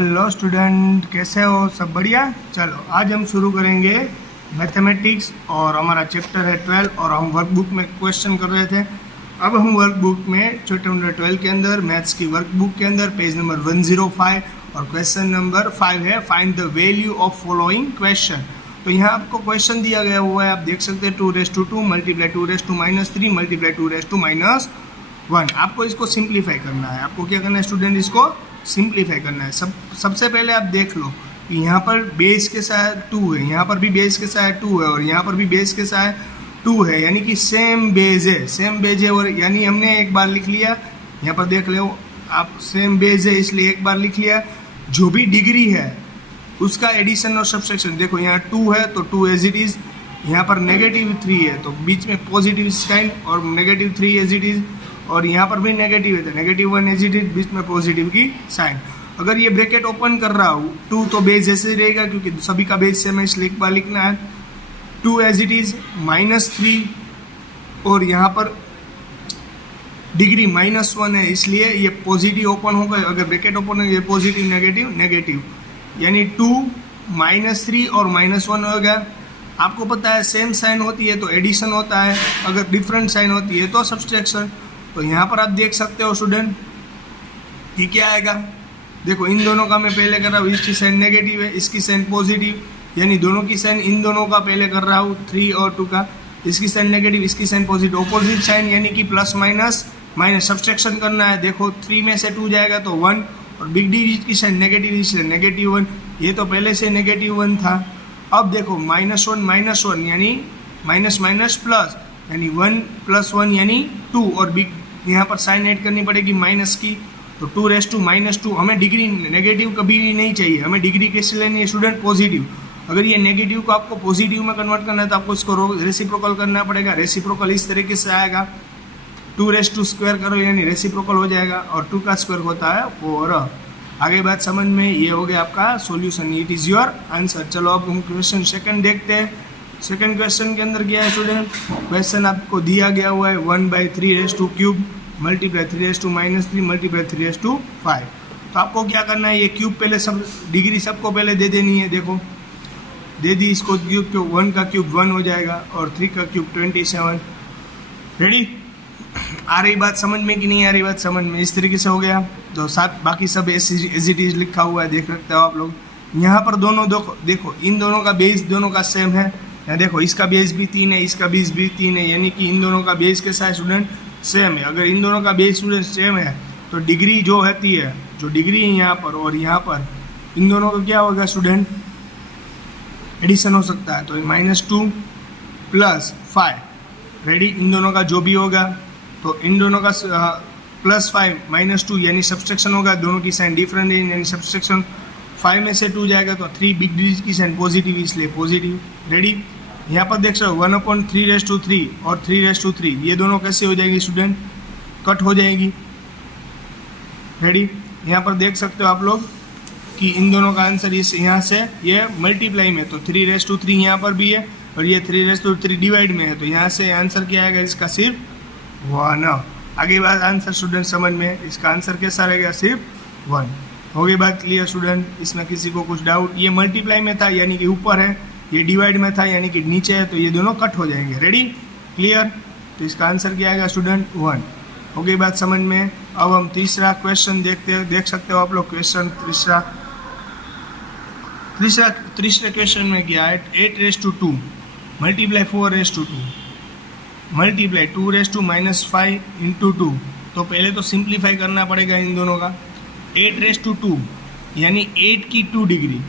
Hello student, कैसे हो? सब बढ़िया। चलो आज हम शुरू करेंगे मैथमेटिक्स और हमारा चैप्टर है 12 और हम वर्कबुक में क्वेश्चन कर रहे थे। अब हम वर्कबुक में चैप्टर नंबर 12 के अंदर मैथ्स की वर्कबुक के अंदर पेज नंबर 105 और क्वेश्चन नंबर 5 है find the value of following question. तो यहाँ आपको क्वेश्चन दिया गया हुआ है, आप देख सकते हैं 2^2 मल्टीप्लाई 2^-3 मल्टीप्लाई 2^-1। आपको इसको सिंप्लीफाई करना है। आपको क्या करना है स्टूडेंट? इसको सिंप्लीफाई करना है। सबसे पहले आप देख लो कि यहाँ पर बेस के साथ 2 है, यहाँ पर भी बेस के साथ 2 है और यहाँ पर भी बेस के साथ 2 है, यानी कि सेम बेस है और यानी हमने एक बार लिख लिया। यहाँ पर देख लो आप, सेम बेस है इसलिए एक बार लिख लिया। जो भी डिग्री है उसका एडिशन और सब्सट्रैक्शन, देखो यहाँ 2 है तो 2 एज इट इज़, यहाँ पर -3 है तो बीच में पॉजिटिव साइन और -3 एज इट इज़, और यहाँ पर भी नेगेटिव है तो -1 एज इट इज, बीच में पॉजिटिव की साइन। अगर ये ब्रैकेट ओपन कर रहा हूँ 2 तो बेस ऐसे रहेगा क्योंकि सभी का बेस सेम है इसलिए एक बार लिखना है 2 एज इट इज, -3 और यहाँ पर डिग्री -1 है इसलिए ये पॉजिटिव ओपन होगा। अगर ब्रैकेट ओपन है ये पॉजिटिव नेगेटिव यानी 2 -3 और -1 होगा। आपको पता है सेम साइन होती है तो एडिशन होता है, अगर डिफरेंट साइन होती है तो सब्सट्रैक्शन। तो यहाँ पर आप देख सकते हो स्टूडेंट कि क्या आएगा। देखो इन दोनों का मैं पहले कर रहा हूँ, इसकी साइन नेगेटिव है, इसकी साइन पॉजिटिव, यानी दोनों की साइन इन दोनों का पहले कर रहा हूँ 3 और 2 का, इसकी साइन नेगेटिव, इसकी साइन पॉजिटिव, ऑपोजिट साइन यानी कि प्लस माइनस सब्सट्रैक्शन करना है। देखो 3 में से 2 जाएगा तो 1 और बिग डिजिट की साइन नेगेटिव इसलिए -1, ये तो पहले से -1 था। अब देखो -1 यानी माइनस प्लस यानी 1 + 1 यानी 2 और बिग यहाँ पर साइन ऐड करनी पड़ेगी माइनस की, तो 2^-2 हमें डिग्री नेगेटिव कभी भी नहीं चाहिए, हमें डिग्री कैसे लेनी है स्टूडेंट? पॉजिटिव। अगर ये नेगेटिव को आपको पॉजिटिव में कन्वर्ट करना है तो आपको इसको रेसिप्रोकल करना पड़ेगा। रेसिप्रोकल इस तरीके से आएगा 2^2 करो यानी रेसिप्रोकल हो जाएगा और 2 का स्क्वायर होता है 4। आगे बात समझ में, ये हो गया आपका solution, it is your answer. चलो अब हम क्वेश्चन सेकंड देखते हैं। सेकंड क्वेश्चन के अंदर क्या है स्टूडेंट? क्वेश्चन आपको दिया गया हुआ है 1/3³ मल्टीप्लाई 3^-3 मल्टीप्लाई 3^5। तो आपको क्या करना है, ये क्यूब पहले सब डिग्री सबको पहले दे देनी है। देखो दे दी इसको क्यूब, तो 1 का क्यूब 1 हो जाएगा और 3 का क्यूब 27। रेडी? आ रही बात समझ में कि नहीं आ रही बात समझ में? इस तरीके से हो गया। तो साथ बाकी सब एज इट इज लिखा हुआ है, देख सकते हो आप लोग। यहाँ पर दोनों देखो इन दोनों का बेस दोनों का सेम है। यहाँ देखो इसका बेस भी 3 है, इसका बेस भी 3 है, यानी कि इन दोनों का बेस के साथ स्टूडेंट सेम है। अगर इन दोनों का बेस स्टूडेंट सेम है तो डिग्री जो होती है, जो डिग्री है यहाँ पर और यहाँ पर, इन दोनों का क्या होगा स्टूडेंट? एडिशन हो सकता है। तो -2 + 5 रेडी, इन दोनों का जो भी होगा तो इन दोनों का +5 -2 यानी सब्सट्रैक्शन होगा। दोनों की साइन डिफरेंट है यानी सब्सट्रैक्शन। 5 में से 2 जाएगा तो 3 बिग डिजिट की साइन पॉजिटिव इसलिए पॉजिटिव। रेडी? यहाँ पर देख सकते हो 1/3 और 3/3 ये दोनों कैसे हो जाएगी स्टूडेंट? कट हो जाएगी। रेडी? यहाँ पर देख सकते हो आप लोग कि इन दोनों का आंसर इस यहाँ से ये मल्टीप्लाई में, तो 3/3 यहाँ पर भी है और ये 3/3 डिवाइड में है, तो यहाँ से आंसर क्या आएगा इसका? सिर्फ 1। आगे बात आंसर स्टूडेंट समझ में, इसका आंसर कैसा रहेगा? सिर्फ 1। हो गई बात क्लियर स्टूडेंट? इसमें किसी को कुछ डाउट? ये मल्टीप्लाई में था यानी कि ऊपर है, ये डिवाइड में था यानी कि नीचे है, तो ये दोनों कट हो जाएंगे। रेडी? क्लियर? तो इसका आंसर क्या आएगा स्टूडेंट? 1। हो गई बात समझ में? अब हम तीसरा क्वेश्चन देखते हैं, देख सकते हो आप लोग। क्वेश्चन तीसरे क्वेश्चन में क्या है? 8^2 मल्टीप्लाई 4^2 मल्टीप्लाई 2^-5 × 2। तो पहले तो सिंप्लीफाई करना पड़ेगा इन दोनों का। 8^2 यानी 8 की 2 डिग्री।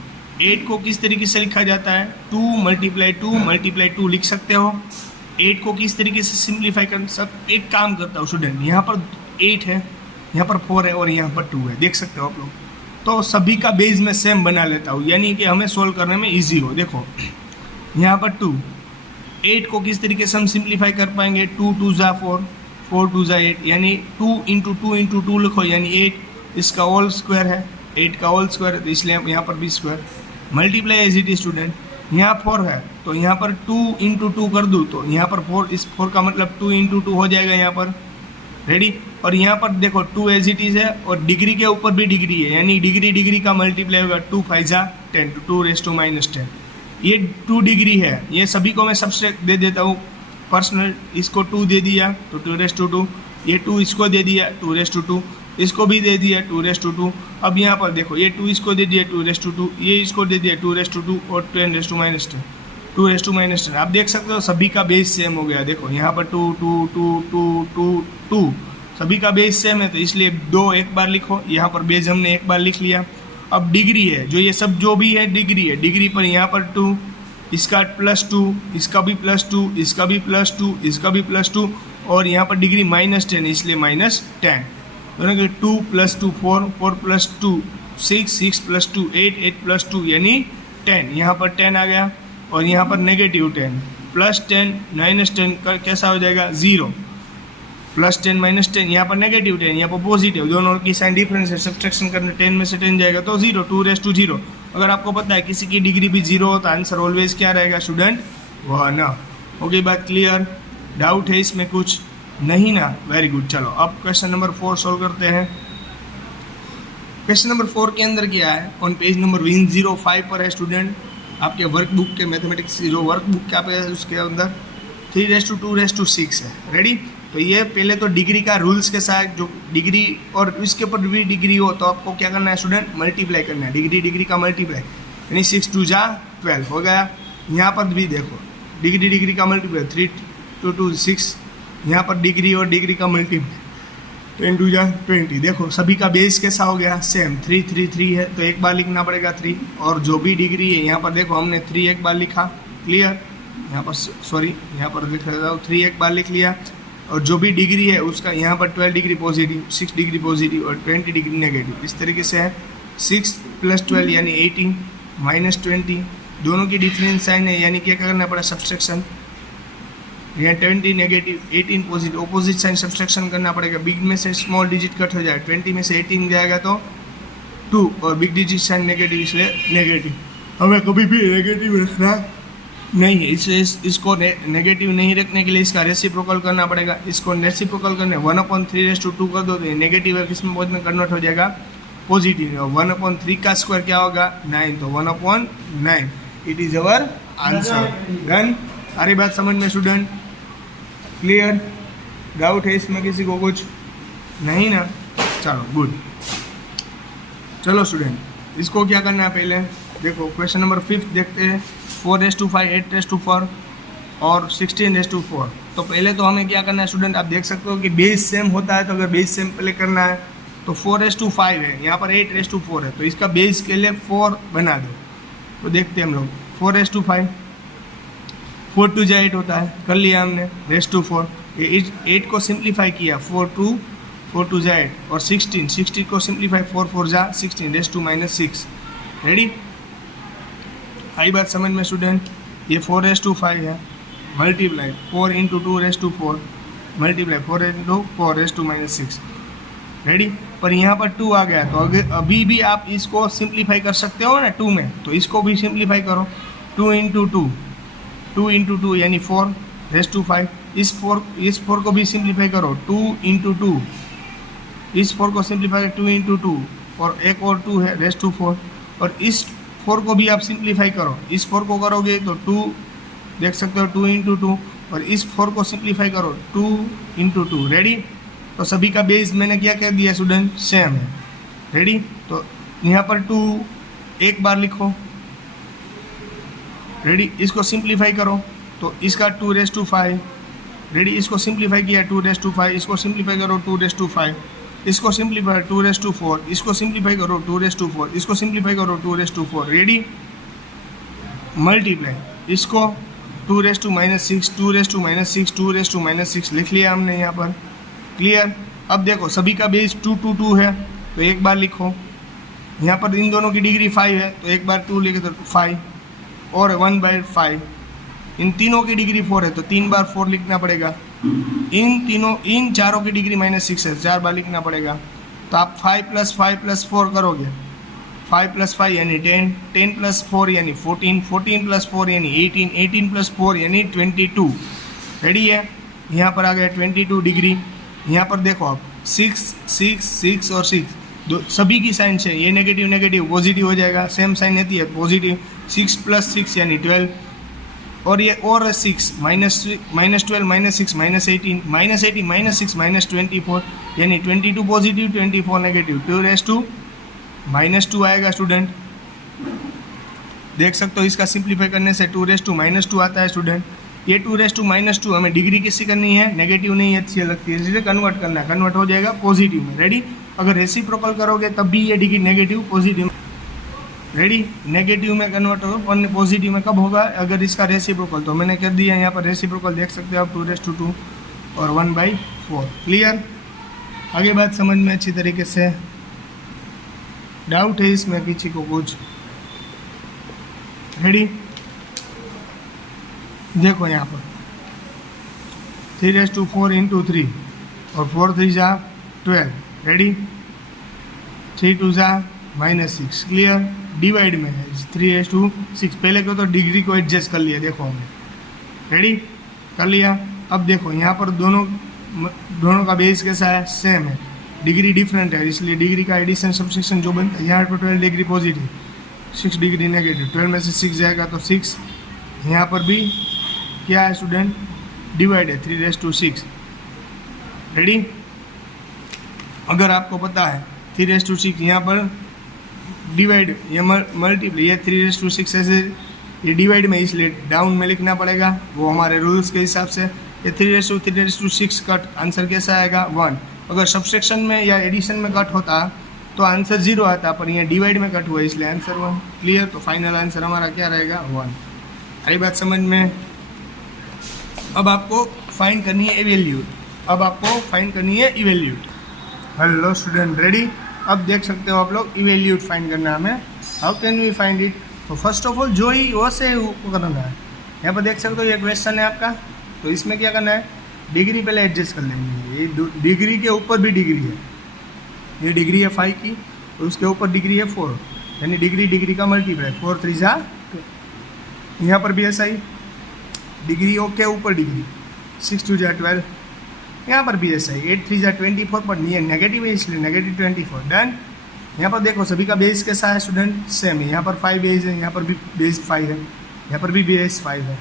8 को किस तरीके से लिखा जाता है? 2 × 2 लिख सकते हो। 8 को किस तरीके से सिंप्लीफाई कर सब? एक काम करता हूँ स्टूडेंट, यहाँ पर 8 है, यहाँ पर 4 है और यहाँ पर 2 है, देख सकते हो आप लोग। तो सभी का बेस में सेम बना लेता हूँ यानी कि हमें सोल्व करने में ईजी हो। देखो यहाँ पर 2, 8 को किस तरीके से हम सिंप्लीफाई कर पाएंगे? 2 × 2 = 4, 4 × 2 = 8 यानी 2 × 2 लिखो यानी 8, इसका होल स्क्वायर है, 8 का होल स्क्वायर है तो इसलिए यहाँ पर भी square. Multiply as it is student, यहाँ 4 है तो यहाँ पर 2 × 2 कर दूँ तो यहाँ पर 4, इस 4 का मतलब 2 × 2 हो जाएगा यहाँ पर। रेडी। और यहाँ पर देखो 2 एज इट इज है और डिग्री के ऊपर भी डिग्री है, यानी डिग्री डिग्री का मल्टीप्लाई होगा 2 5 जा 10 2 रेस टू माइनस 10। ये 2 डिग्री है, ये सभी को मैं सब्सट्रैक्ट दे देता हूँ पर्सनल। इसको 2 दे दिया तो 2 रेस टू 2, ये 2 इसको दे दिया 2 रेस टू 2, इसको भी दे दिया 2 रेस टू 2। अब यहाँ पर देखो ये 2 इसको दे दिया 2 रेस टू 2, ये इसको दे दिया 2 रेस टू 2 और 10 raise to minus 10 2 raise to minus 10। आप देख सकते हो सभी का बेस सेम हो गया। देखो यहाँ पर 2 2 2 2 2 2 सभी का बेस सेम है, तो इसलिए 2 एक बार लिखो। यहाँ पर बेस हमने एक बार लिख लिया। अब डिग्री है, जो ये सब जो भी है डिग्री है, डिग्री पर यहाँ पर 2, इसका +2, इसका भी +2, इसका भी +2, इसका भी +2 और यहाँ पर डिग्री -10 इसलिए -10। दोनों के 2 + 2 4 4 + 2 6 6 + 2 8 8 + 2 यानी 10। यहाँ पर 10 आ गया और यहाँ पर -10 +10 -10 का कैसा हो जाएगा 0, +10 -10 यहाँ पर -10 यहाँ पर पॉजिटिव, दोनों की साइन डिफरेंस है, सब्ट्रैक्शन करने 10 में से 10 जाएगा तो 0 2 रेस टू 0। अगर आपको पता है किसी की डिग्री भी 0 हो तो आंसर ऑलवेज क्या रहेगा स्टूडेंट 1। हो गई बात क्लियर? डाउट है इसमें कुछ? नहीं ना, वेरी गुड। चलो अब क्वेश्चन नंबर 4 सॉल्व करते हैं। क्वेश्चन नंबर 4 के अंदर क्या है, ऑन पेज नंबर 105 पर है स्टूडेंट, आपके वर्कबुक के मैथमेटिक्स जो वर्कबुक क्या पे है उसके अंदर 3 रेस टू 2 रेस टू 6 है। रेडी? तो ये पहले तो डिग्री का रूल्स के साथ, जो डिग्री और इसके ऊपर भी डिग्री हो तो आपको क्या करना है स्टूडेंट, मल्टीप्लाई करना है, डिग्री डिग्री का मल्टीप्लाई, यानी 6 2 जा 12 हो गया। यहाँ पर भी देखो डिग्री डिग्री का मल्टीप्लाई 3 2 2 6, यहाँ पर डिग्री और डिग्री का मल्टीप्लाई 10 2 जा 20। देखो सभी का बेस कैसा हो गया, सेम 3 3 3 है तो एक बार लिखना पड़ेगा 3, और जो भी डिग्री है यहाँ पर देखो हमने 3 एक बार लिखा, क्लियर। यहाँ पर सॉरी यहाँ पर लिख रहा हूँ 3 एक बार लिख लिया, और जो भी डिग्री है उसका यहाँ पर 12 डिग्री पॉजिटिव, 6 डिग्री पॉजिटिव और 20 डिग्री नेगेटिव, इस तरीके से है। 6 + 12 यानी 18 -20, दोनों की डिफरेंस साइन है, यानी क्या करना पड़ा सब्सट्रैक्शन। यहाँ 20 negative 18 positive, opposite sign subtraction करना पड़ेगा। बिग में से स्मॉल डिजिट कट हो जाए, 20 में से 18 जाएगा तो 2, और बिग डिजिट साइन नेगेटिव इसलिए नेगेटिव। हमें कभी भी नेगेटिव रखना नहीं है, इसलिए इसको नेगेटिव नहीं रखने के लिए इसका रेसिप्रोकल करना पड़ेगा। इसको रेसिप्रोकल करने 1/3 रेस टू 2 कर दो तो ये नेगेटिव है, किस में कन्वर्ट हो जाएगा पॉजिटिव। और 1/3 का स्क्वायर क्या होगा 9, तो 1/9 it is our answer. Done? सारी बात समझ में स्टूडेंट? क्लियर? डाउट है इसमें किसी को कुछ? नहीं ना? चलो गुड। चलो स्टूडेंट इसको क्या करना है पहले देखो, क्वेश्चन नंबर 5 देखते हैं। 4 रेस टू 5 8 रेस टू 4 और 16 रेस टू 4। तो पहले तो हमें क्या करना है स्टूडेंट, आप देख सकते हो कि बेस सेम होता है, तो अगर बेस सेम पहले करना है तो 4 रेस टू 5 है, यहाँ पर 8 रेस टू 4 है, तो इसका बेस के लिए 4 बना दो। तो देखते हैं हम लोग 4 रेस टू 5, 4 2 जा 8 होता है, कर लिया हमने रेस टू 4। ये 8 को सिंप्लीफाई किया 4 2 जा 8, और 16 को सिंप्लीफाई 4 4 जा 16 रेस टू -6। रेडी? आई बात समझ में स्टूडेंट? ये 4 रेस टू 5 है, multiply 4 × 2 raise to 4 multiply 4 × 4 raise to -6। Ready? पर यहाँ पर 2 आ गया, तो अगर अभी भी आप इसको सिंप्लीफाई कर सकते हो ना 2 में, तो इसको भी सिंप्लीफाई करो। 2 × 2 यानी 4 रेस टू 5। इस 4 को भी सिंप्लीफाई करो 2 × 2, इस 4 को सिंप्लीफाई 2 × 2, और एक और 2 है रेस टू 4, और इस 4 को भी आप सिंप्लीफाई करो। इस 4 को करोगे तो 2 देख सकते हो 2 × 2, और इस 4 को सिंप्लीफाई करो 2 × 2। रेडी? तो सभी का बेस मैंने क्या कह दिया स्टूडेंट, सेम है। रेडी? तो यहाँ पर 2 एक बार लिखो। रेडी? इसको सिंप्लीफाई करो तो इसका 2 रेस टू 5। रेडी? इसको सिंप्लीफाई किया 2 रेस टू 5, इसको सिंप्लीफाई करो 2 रेस टू 5, इसको सिंप्लीफाई 2 रेस टू 4, इसको सिंप्लीफाई करो 2 रेस टू 4, इसको सिंप्लीफाई करो 2 रेस टू 4। रेडी? मल्टीप्लाई इसको 2 raise to -6 2 raise to -6 2 raise to -6 लिख लिया हमने यहाँ पर। क्लियर? अब देखो सभी का बेस 2 2 2 है, तो एक बार लिखो। यहाँ पर इन दोनों की डिग्री 5 है, तो एक बार 2 लिखे तो 5 और 1/5। इन तीनों की डिग्री 4 है, तो 3 बार 4 लिखना पड़ेगा। इन चारों की डिग्री -6 है, 4 बार लिखना पड़ेगा। तो आप 5 + 5 + 4 करोगे, 5 + 5 यानी 10, 10 + 4 यानी 14, 14 + 4 यानी 18, 18 + 4 यानी 22। रेडी है? यहाँ पर आ गया 22 डिग्री, यहाँ पर देखो आप 6 6 6 और 6 सभी की साइन है, ये नेगेटिव नेगेटिव पॉजिटिव हो जाएगा, सेम साइन आती है पॉजिटिव। 6 + 6 यानी 12, और ये और 6 -12 -6 -18 -18 -6 -24 यानी 22 पॉजिटिव 24 नेगेटिव। 2⁻² आएगा स्टूडेंट, देख सकते हो। इसका सिंप्लीफाई करने से 2⁻² आता है स्टूडेंट। ये 2⁻² हमें डिग्री किससे करनी है, नेगेटिव नहीं अच्छी लगती है, इसलिए कन्वर्ट करना है, कन्वर्ट हो जाएगा पॉजिटिव में। रेडी? अगर रेसिप्रोकल करोगे तब भी ये degree negative positive, ready? Negative में कन्वर्ट हो पॉजिटिव में कब होगा, अगर इसका रेसिप्रोकल। तो मैंने कर दिया यहाँ पर रेसिप्रोकल, देख सकते हो आप 2⁻² और 1/4। क्लियर? आगे बात समझ में अच्छी तरीके से, डाउट है इसमें किसी को कुछ? रेडी? देखो यहाँ पर 3⁻4 × 3 और 4 3 जा 12। रेडी? 3 2 जा -6। क्लियर? डिवाइड में है 3⁻6। पहले को तो डिग्री को एडजस्ट कर लिया, देखो हमने। रेडी? कर लिया। अब देखो यहाँ पर दोनों का बेस कैसा है, सेम है, डिग्री डिफरेंट है, इसलिए डिग्री का एडिशन सब्सट्रैक्शन जो बनता है, यहाँ पर 12 डिग्री पॉजिटिव 6 डिग्री नेगेटिव, 12 में से 6 जाएगा तो 6। यहाँ पर भी क्या है स्टूडेंट, डिवाइड है 3⁻6। रेडी? अगर आपको पता है 3⁻6 यहाँ पर डिवाइड, ये मल्टीप्लाई, ये 3⁻6 ऐसे ये डिवाइड में, इसलिए डाउन में लिखना पड़ेगा, वो हमारे रूल्स के हिसाब से। ये 3⁻6 कट, आंसर कैसा आएगा 1। अगर सब्सट्रैक्शन में या एडिशन में कट होता तो आंसर 0 आता, पर ये डिवाइड में कट हुआ इसलिए आंसर 1। क्लियर? तो फाइनल आंसर हमारा क्या रहेगा, 1। आई बात समझ में? अब आपको फाइंड करनी है इवैल्यूट, हेलो स्टूडेंट, रेडी? अब देख सकते हो आप लोग, इवैल्यूट फाइंड करना है हमें। How can we find it? तो फर्स्ट ऑफ ऑल जो ही वो से करना है। यहाँ पर देख सकते हो ये क्वेश्चन है आपका, तो इसमें क्या करना है, डिग्री पहले एडजस्ट कर लेंगे। ये डिग्री के ऊपर भी डिग्री है, ये डिग्री है 5 की, और उसके ऊपर डिग्री है 4, यानी डिग्री का मल्टीप्लाई, 4 3 जा। यहाँ पर भी ऐसा ही, डिग्री के ऊपर डिग्री, 6 2 जा 12। यहाँ पर भी ऐसा ही, 8 3 जा 24, पर ये नेगेटिव है इसलिए नेगेटिव 24। डन? यहाँ पर देखो सभी का बेस कैसा है स्टूडेंट, सेम है। यहाँ पर 5 बेस है, यहाँ पर भी बेस 5 है, यहाँ पर भी बेस 5 है,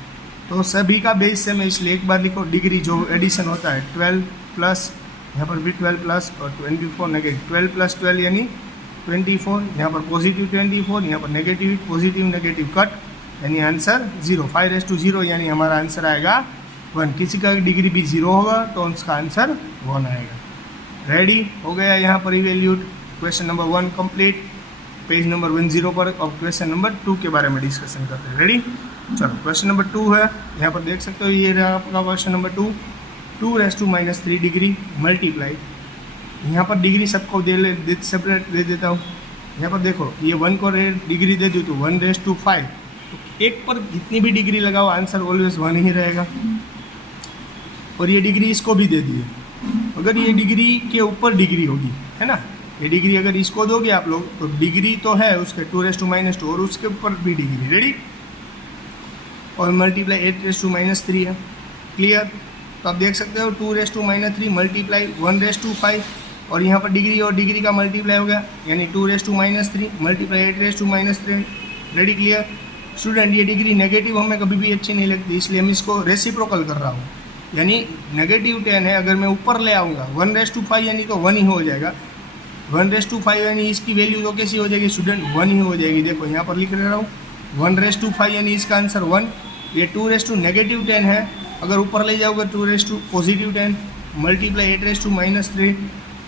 तो सभी का बेस सेम है, इसलिए एक बार लिखो डिग्री जो एडिशन होता है 12 प्लस, यहाँ पर भी 12 प्लस और 24 नेगेटिव, 12 + 12 यानी 24, यहाँ पर पॉजिटिव 24, यहाँ पर नेगेटिव पॉजिटिव नेगेटिव कट, यानी आंसर 0। 5⁻0 यानी हमारा आंसर आएगा 1। किसी का डिग्री भी 0 होगा तो उसका आंसर 1 आएगा। रेडी? हो गया यहाँ पर evaluate. Question number 1 complete. Page number 10 पर अब क्वेश्चन नंबर 2 के बारे में डिस्कशन करते हैं। रेडी? चलो क्वेश्चन नंबर 2 है, यहाँ पर देख सकते हो, ये रहा आपका क्वेश्चन नंबर 2। 2⁻³ डिग्री मल्टीप्लाई, यहाँ पर डिग्री सबको सेपरेट दे देता हूँ। यहाँ पर देखो ये 1 को डिग्री दे दूँ तो 1⁵, तो एक पर जितनी भी डिग्री लगाओ आंसर ऑलवेज 1 ही रहेगा। और ये डिग्री इसको भी दे दिए, अगर ये डिग्री के ऊपर डिग्री होगी, है ना, ये डिग्री अगर इसको दोगे आप लोग तो डिग्री तो है उसके 2⁻² और उसके ऊपर भी डिग्री। रेडी? और मल्टीप्लाई 8⁻³ है। क्लियर? तो आप देख सकते हो 2⁻³ मल्टीप्लाई 1⁵, और यहाँ पर डिग्री और डिग्री का मल्टीप्लाई हो गया, यानी 2⁻³ मल्टीप्लाई 8⁻³। रेडी? क्लियर? स्टूडेंट ये डिग्री नेगेटिव हमें कभी भी अच्छी नहीं लगती, इसलिए हम इसको रेसिप्रोकल कर रहा हूँ, यानी -10 है, अगर मैं ऊपर ले आऊँगा 1⁵ यानी तो 1 ही हो जाएगा। 1⁵ यानी इसकी वैल्यू तो कैसी हो जाएगी स्टूडेंट, 1 ही हो जाएगी। देखो यहाँ पर लिख रहा हूँ 1⁵ यानी इसका आंसर 1। ये 2⁻10 है, अगर ऊपर ले जाओगे 2⁻10 मल्टीप्लाई 8⁻³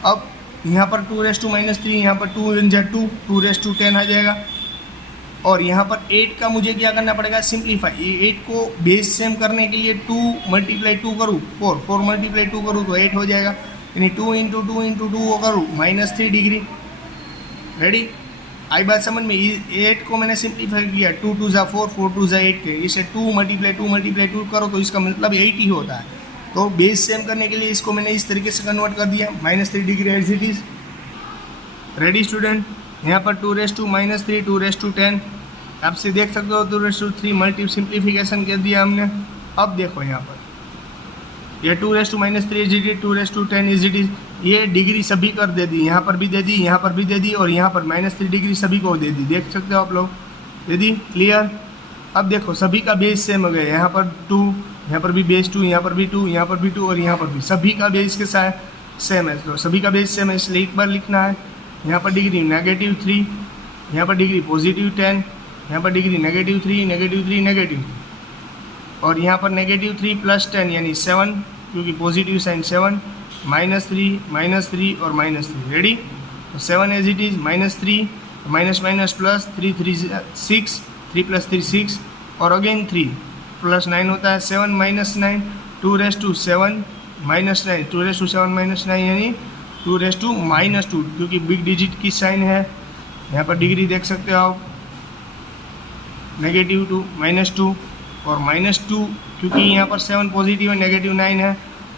अब यहाँ पर 2⁻3, यहाँ पर 2 × 2 2⁻10 आ जाएगा। और यहाँ पर 8 का मुझे क्या करना पड़ेगा, सिंप्लीफाई। 8 को बेस सेम करने के लिए 2 × 2 करूँ 4 × 2 करूँ तो 8 हो जाएगा, यानी 2 × 2 × 2 करूँ -3 डिग्री। रेडी? आई बात समझ में? 8 को मैंने सिंप्लीफाई किया, 2 2 जा 4 4 2 जा 8 के, इसे 2 × 2 करो तो इसका मतलब 8 ही होता है। तो बेस सेम करने के लिए इसको मैंने इस तरीके से कन्वर्ट कर दिया, -3 degree as it is. Ready student? यहाँ पर 2⁻3 2⁻10 आपसे देख सकते हो 2⁻3 मल्टी सिंप्लीफिकेशन कर दिया हमने। अब देखो यहाँ पर ये 2⁻³ इज इट, 2⁻10 इज इट, ये डिग्री सभी कर दे दी, यहाँ पर भी दे दी, यहाँ पर भी दे दी और यहाँ पर -3 डिग्री सभी को दे दी। देख सकते हो आप लोग, दे दी, क्लियर। अब देखो सभी का बेस सेम हो गया, यहाँ पर 2, यहाँ पर भी बेस 2, यहाँ पर भी 2, यहाँ पर भी 2 और यहाँ पर भी सभी का बेस के साथ सेम है। तो सभी का बेस सेम है इसलिए एक बार लिखना है। यहाँ पर डिग्री -3, यहाँ पर डिग्री +10, यहाँ पर डिग्री -3, -3, नेगेटिव, और यहाँ पर -3 + 10 यानी 7, क्योंकि पॉजिटिव साइन 7, -3, -3 और -3। रेडी, तो 7 as it is, -3 minus plus 3 3 6, 3 + 3 6 और अगेन 3 + 9 होता है 7 - 9, 2⁻7 - 9, 2⁻7 - 9 यानी 2⁻2, क्योंकि बिग डिजिट की साइन है। यहाँ पर डिग्री देख सकते हो आप, -2 -2 और -2, क्योंकि यहाँ पर 7 पॉजिटिव है, -9 है,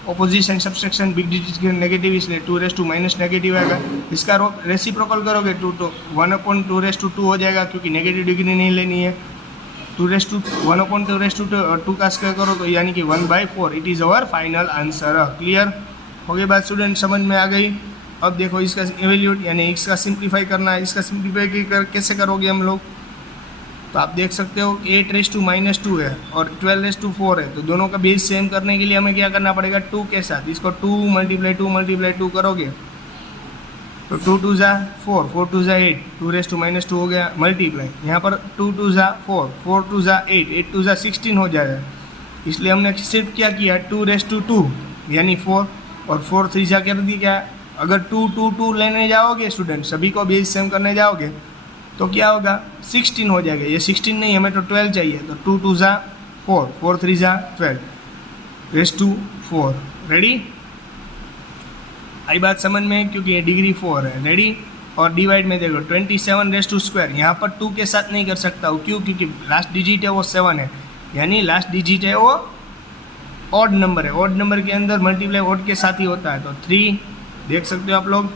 ऑपोजिशन सब्सट्रैक्शन बिग डिजिट के नेगेटिव, इसलिए 2⁻- नेगेटिव आएगा। इसका रेसिप्रोकल करोगे 2 तो 1/2 हो जाएगा, क्योंकि नेगेटिव डिग्री नहीं लेनी है। 1/2 का स्क्वायर करो तो यानी कि 1/4। It is our final answer. Clear हो गई बात स्टूडेंट, समझ में आ गई। अब देखो इसका एवेल्यूट यानी इसका सिंप्लीफाई करना है। इसका सिंप्लीफाई कैसे करोगे हम लोग, तो आप देख सकते हो 8⁻² है और 12⁻4 है, तो दोनों का बेस सेम करने के लिए हमें क्या करना पड़ेगा, 2 के साथ इसको 2 × 2 करोगे तो 2 × 2 = 4, 4 × 2 = 8, 2⁻² हो गया, मल्टीप्लाई यहाँ पर 2 × 2 = 4, 4 × 2 = 8, 8 × 2 = 16 हो जाएगा। इसलिए हमने सिर्फ क्या किया 2⁻2 यानी 4 और 4 × 3 = कर दी क्या। अगर 2 2 2 लेने जाओगे स्टूडेंट, सभी को बेस सेम करने जाओगे तो क्या होगा 16 हो जाएगा। ये 16 नहीं, हमें तो 12 चाहिए, तो 2 × 2 = 4, 4 × 3 = 12⁻4। रेडी, आई बात समझ में, क्योंकि ये डिग्री 4 है। रेडी, और डिवाइड में देखो 27⁻², यहाँ पर 2 के साथ नहीं कर सकता हूँ, क्यों, क्योंकि लास्ट डिजिट है वो 7 है, यानी लास्ट डिजिट है वो ऑड नंबर है। ऑड नंबर के अंदर मल्टीप्लाई ऑड के साथ ही होता है। तो 3 देख सकते हो आप लोग,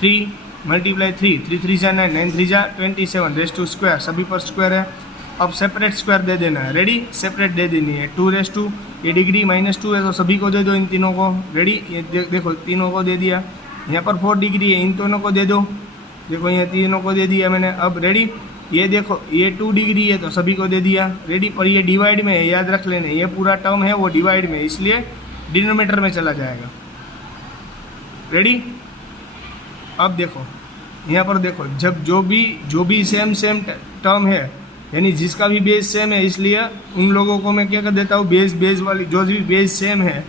3 × 3, 3 × 3 = 9, 9 × 3 = 27⁻², सभी पर स्क्वायर है। अब सेपरेट स्क्वायर दे देना है। रेडी, सेपरेट दे देनी है। 2⁻, ये डिग्री -2 है तो सभी को दे दो, इन तीनों को। रेडी, ये देखो तीनों को दे दिया। यहाँ पर 4 डिग्री है, इन दोनों को दे दो। देखो ये तीनों को दे दिया मैंने। अब रेडी, ये देखो ये 2 डिग्री है तो सभी को दे दिया। रेडी, पर ये डिवाइड में है, याद रख लेना, ये पूरा टर्म है वो डिवाइड में, इसलिए डिनोमिनेटर में चला जाएगा। रेडी, अब देखो यहाँ पर देखो, जब जो भी सेम टर्म है, यानी जिसका भी बेस सेम है, इसलिए उन लोगों को मैं क्या कर देता हूँ, बेस वाली जो भी बेस सेम है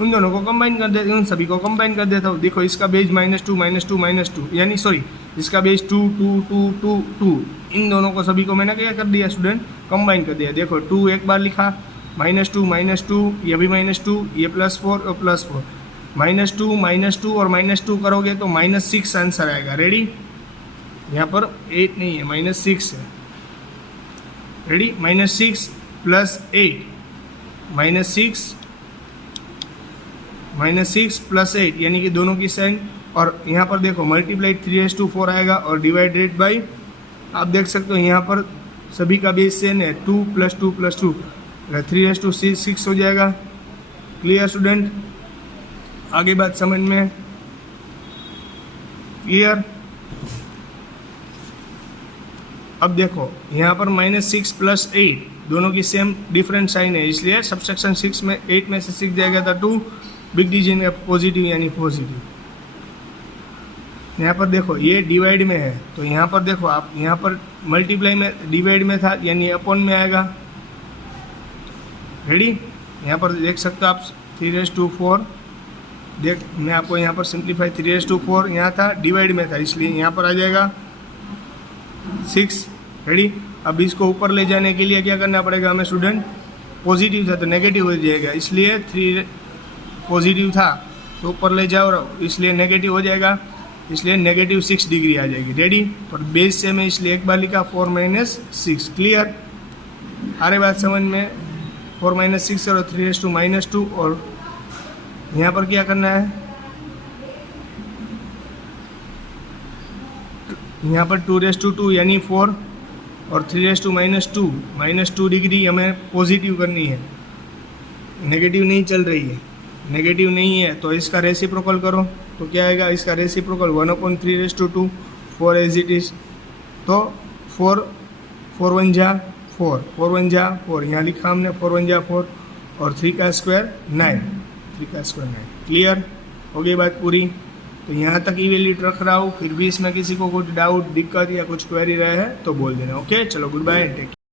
उन दोनों को कंबाइन कर देता हूँ, उन सभी को कंबाइन कर देता हूँ। देखो इसका बेस -2 यानी सॉरी, इसका बेस 2 2 2 2 2, इन दोनों को सभी को मैंने क्या कर दिया स्टूडेंट, कंबाइन कर दिया। देखो 2 एक बार लिखा, -2 ये भी -2, ये +4 और +4, -2 और -2 करोगे तो -6 आंसर आएगा। रेडी, यहाँ पर 8 नहीं है, -6 है। रेडी, -6 + 8, -6 + 8 यानी कि दोनों की साइन, और यहाँ पर देखो मल्टीप्लाई 3⁻4 आएगा और डिवाइडेड बाई, आप देख सकते हो यहाँ पर सभी का बेस सेम है, 2 + 2 + 2, 3⁻6 हो जाएगा। क्लियर स्टूडेंट, आगे बात समझ में क्लियर। अब देखो यहाँ पर -6 + 8 दोनों की सेम डिफरेंट साइन है, इसलिए सब्सट्रैक्शन 6 में 8 में से 6 जाएगा तो 2 बिग डिजिट का पॉजिटिव यानी पॉजिटिव। यहाँ पर देखो ये डिवाइड में है, तो यहाँ पर देखो आप, यहाँ पर मल्टीप्लाई में डिवाइड में था यानी अपॉन में आएगा। रेडी, यहाँ पर देख सकते हो आप 3⁻4, देख मैं आपको यहाँ पर सिंप्लीफाई 3⁻4 यहाँ था, डिवाइड में था, इसलिए यहाँ पर आ जाएगा 6। रेडी, अब इसको ऊपर ले जाने के लिए क्या करना पड़ेगा हमें स्टूडेंट, पॉजिटिव था तो नेगेटिव हो जाएगा, इसलिए 3 पॉजिटिव था तो ऊपर ले जाओ, इसलिए नेगेटिव हो जाएगा, इसलिए -6 डिग्री आ जाएगी। रेडी, पर बेस सेम है इसलिए एक बार लिखा 4 - 6। क्लियर, आ रही बात समझ में, 4 - 6 और 3⁻2 और यहाँ पर क्या करना है, यहाँ पर 2⁻2 यानी 4 और 3⁻2 -2 डिग्री हमें पॉजिटिव करनी है, नेगेटिव नहीं चल रही है। नेगेटिव नहीं है तो इसका रेसिप्रोकल करो, तो क्या आएगा, इसका रेसिप्रोकल 1/3/2, 4 एज इट इज, तो 4 1 जा 4, 4 1 जा 4, यहाँ लिखा हमने 4 1 जा 4, और 3 का स्क्वायर 9, 3 का स्क्वायर 9। क्लियर हो गई बात पूरी। तो यहाँ तक इवेल्यूट रख रहा हूँ, फिर भी इसमें किसी को कुछ डाउट, दिक्कत या कुछ क्वेरी रहे है तो बोल देना। ओके, चलो गुड बाय, टेक केयर।